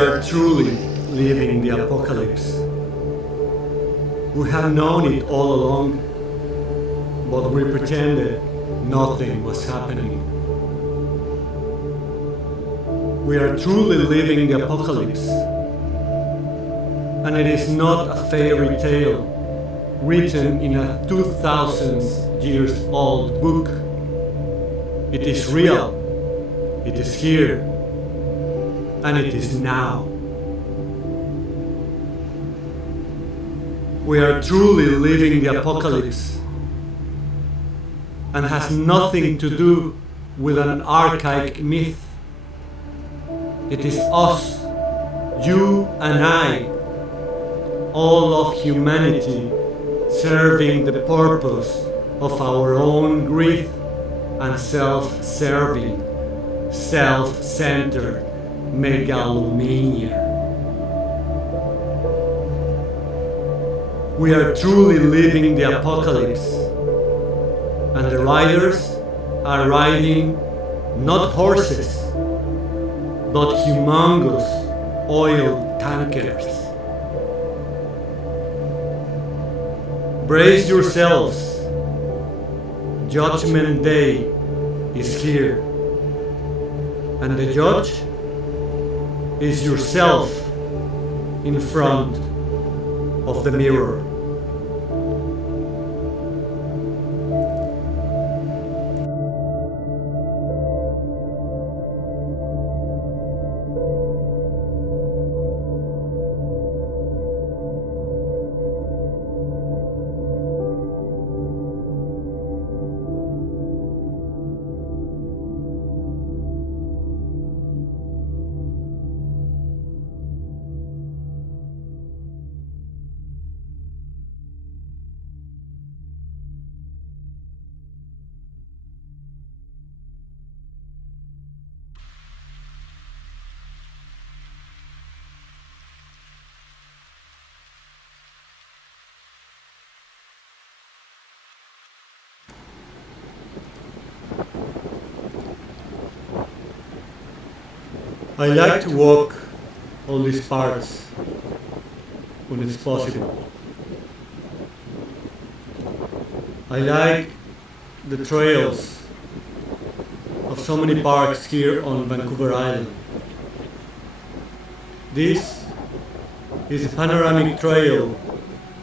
are truly living the apocalypse. We have known it all along, but we pretended nothing was happening. We are truly living the apocalypse, and it is not a fairy tale written in a 2,000 years old book. It is real, it is here, and it is now. We are truly living the apocalypse, and has nothing to do with an archaic myth. It is us, you and I, all of humanity, serving the purpose of our own greed and self-serving, self-centered megalomania. We are truly living the apocalypse, and the riders are riding not horses, but humongous oil tankers. Brace yourselves, Judgment Day is here, and the judge is yourself in front of the mirror. I like to walk all these parts when it's possible. I like the trails of so many parks here on Vancouver Island. This is a panoramic trail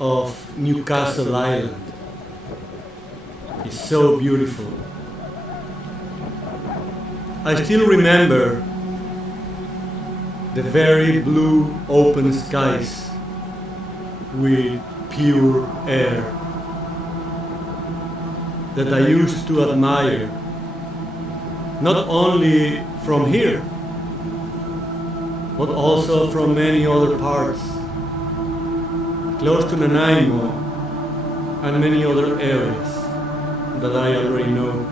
of Newcastle Island. It's so beautiful. I still remember the very blue open skies with pure air that I used to admire, not only from here, but also from many other parts, close to Nanaimo and many other areas that I already know,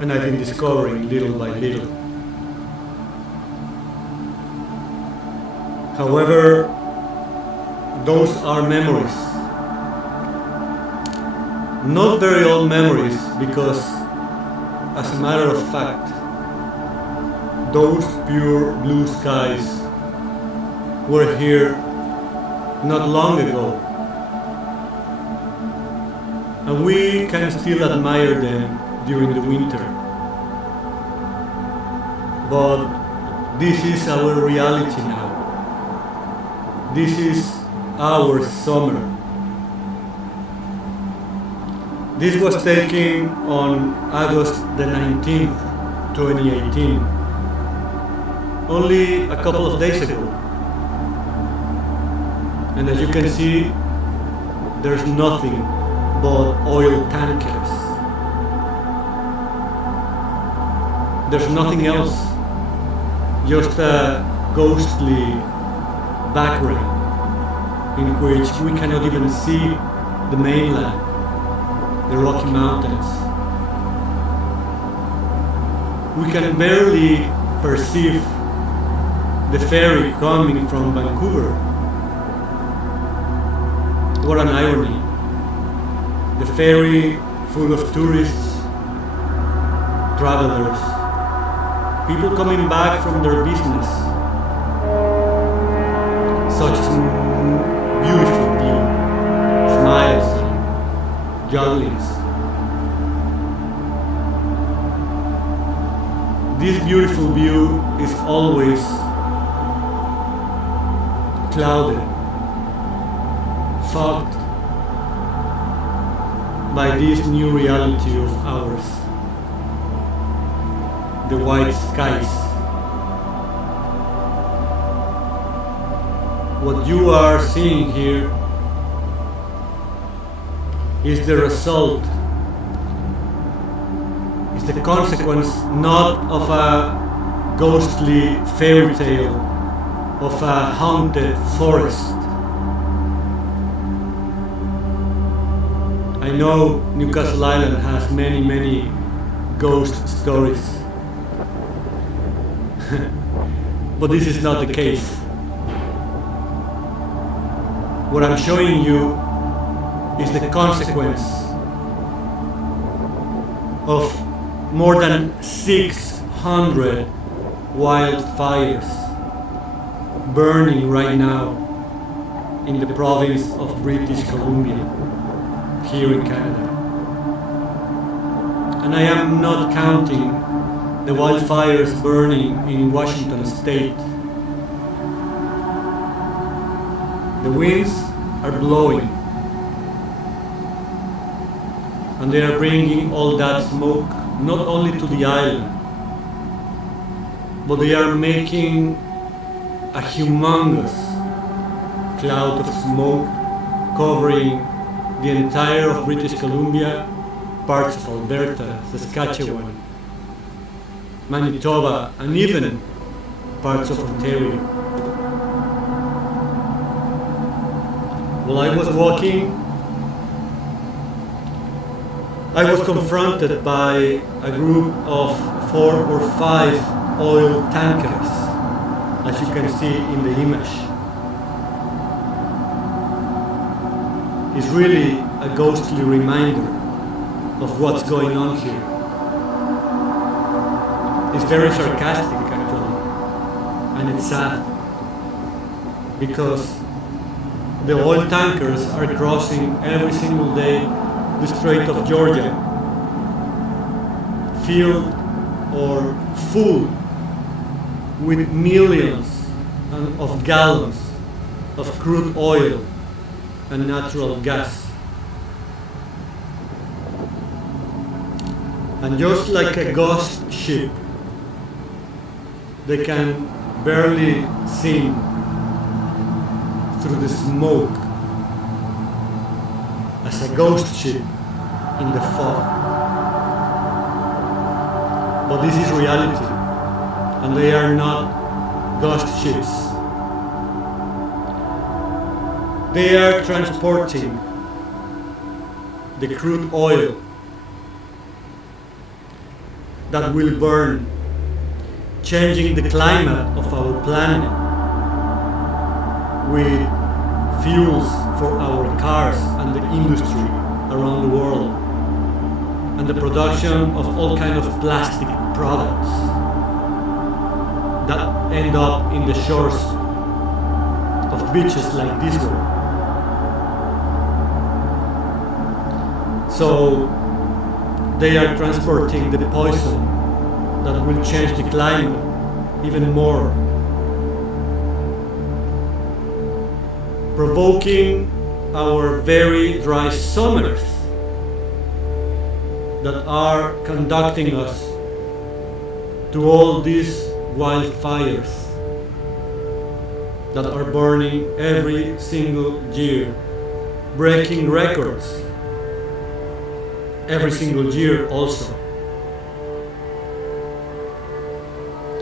and I've been discovering little by little. However, those are memories. Not very old memories, because, as a matter of fact, those pure blue skies were here not long ago. And we can still admire them during the winter. But this is our reality now. This is our summer. This was taken on August the 19th, 2018, only a couple of days ago. And as you can see, there's nothing but oil tankers. There's nothing else, just a ghostly background in which we cannot even see the mainland, the Rocky Mountains. We can barely perceive the ferry coming from Vancouver. What an irony. The ferry full of tourists, travelers, people coming back from their business, always clouded, fogged by this new reality of ours, the white skies. What you are seeing here is the result, is the consequence not of a ghostly fairy tale, of a haunted forest. I know Newcastle Island has many ghost stories, but this is not the case. What I'm showing you is the consequence of more than 600 wildfires burning right now in the province of British Columbia, here in Canada. And I am not counting the wildfires burning in Washington state. The winds are blowing, and they are bringing all that smoke not only to the island, but they are making a humongous cloud of smoke covering the entire of British Columbia, parts of Alberta, Saskatchewan, Manitoba, and even parts of Ontario. While I was walking, I was confronted by a group of 4 or 5 oil tankers, as you can see in the image. It's really a ghostly reminder of what's going on here. It's very sarcastic, actually, and it's sad, because the oil tankers are crossing every single day the Strait of Georgia, filled or full with millions of gallons of crude oil and natural gas. And just like a ghost ship, they can barely see through the smoke as a ghost ship in the fog. But this is reality, and they are not ghost ships. They are transporting the crude oil that will burn, changing the climate of our planet with fuels for our cars and the industry around the world, and the production of all kinds of plastic products that end up in the shores of beaches like this one. So they are transporting the poison that will change the climate even more, provoking our very dry summers that are conducting us to all these wildfires that are burning every single year, breaking records every single year also.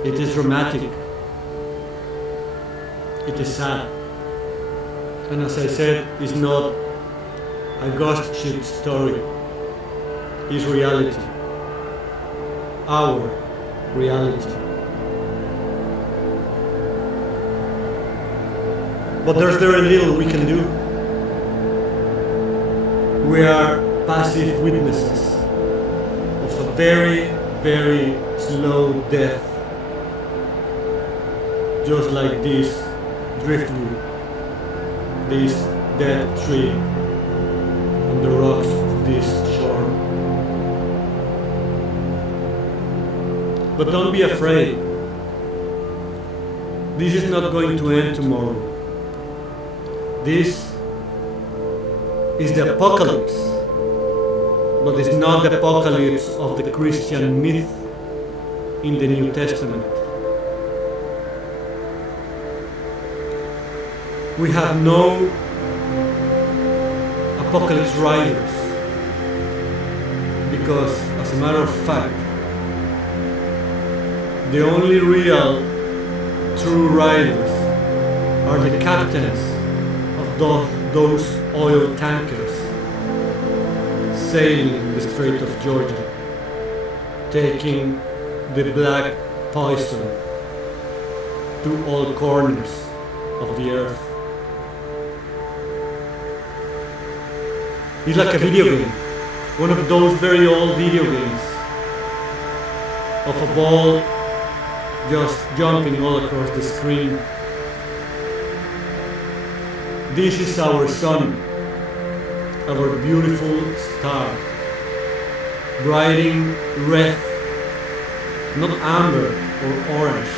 It is dramatic. It is sad. And as I said, it's not a ghost ship story. It's reality. Our reality. But there's very little we can do. We are passive witnesses of a very, very slow death, just like this driftwood, this dead tree on the rocks of this shore. But don't be afraid. This is not going to end tomorrow. This is the apocalypse, but it's not the apocalypse of the Christian myth in the New Testament. We have no apocalypse riders because, as a matter of fact, the only real true riders are the captains of those oil tankers sailing the Strait of Georgia, taking the black poison to all corners of the earth. It's like a video game, one of those very old video games of a ball just jumping all across the screen. This is our sun, our beautiful star, brighting red, not amber or orange,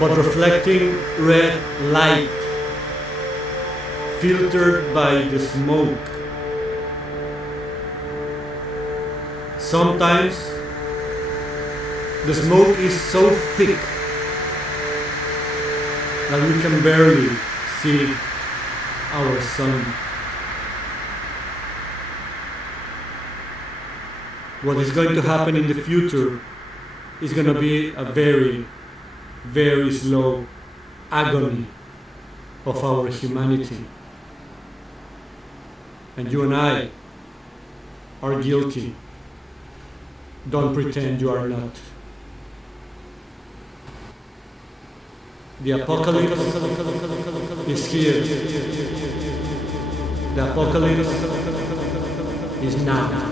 but reflecting red light, filtered by the smoke. Sometimes the smoke is so thick that we can barely see our sun. What is going to happen in the future is going to be a very, very slow agony of our humanity. And you and I are guilty. Don't pretend you are not. The apocalypse is here. The apocalypse is now.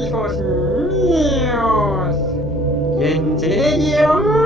Hijos míos, ¿en serio?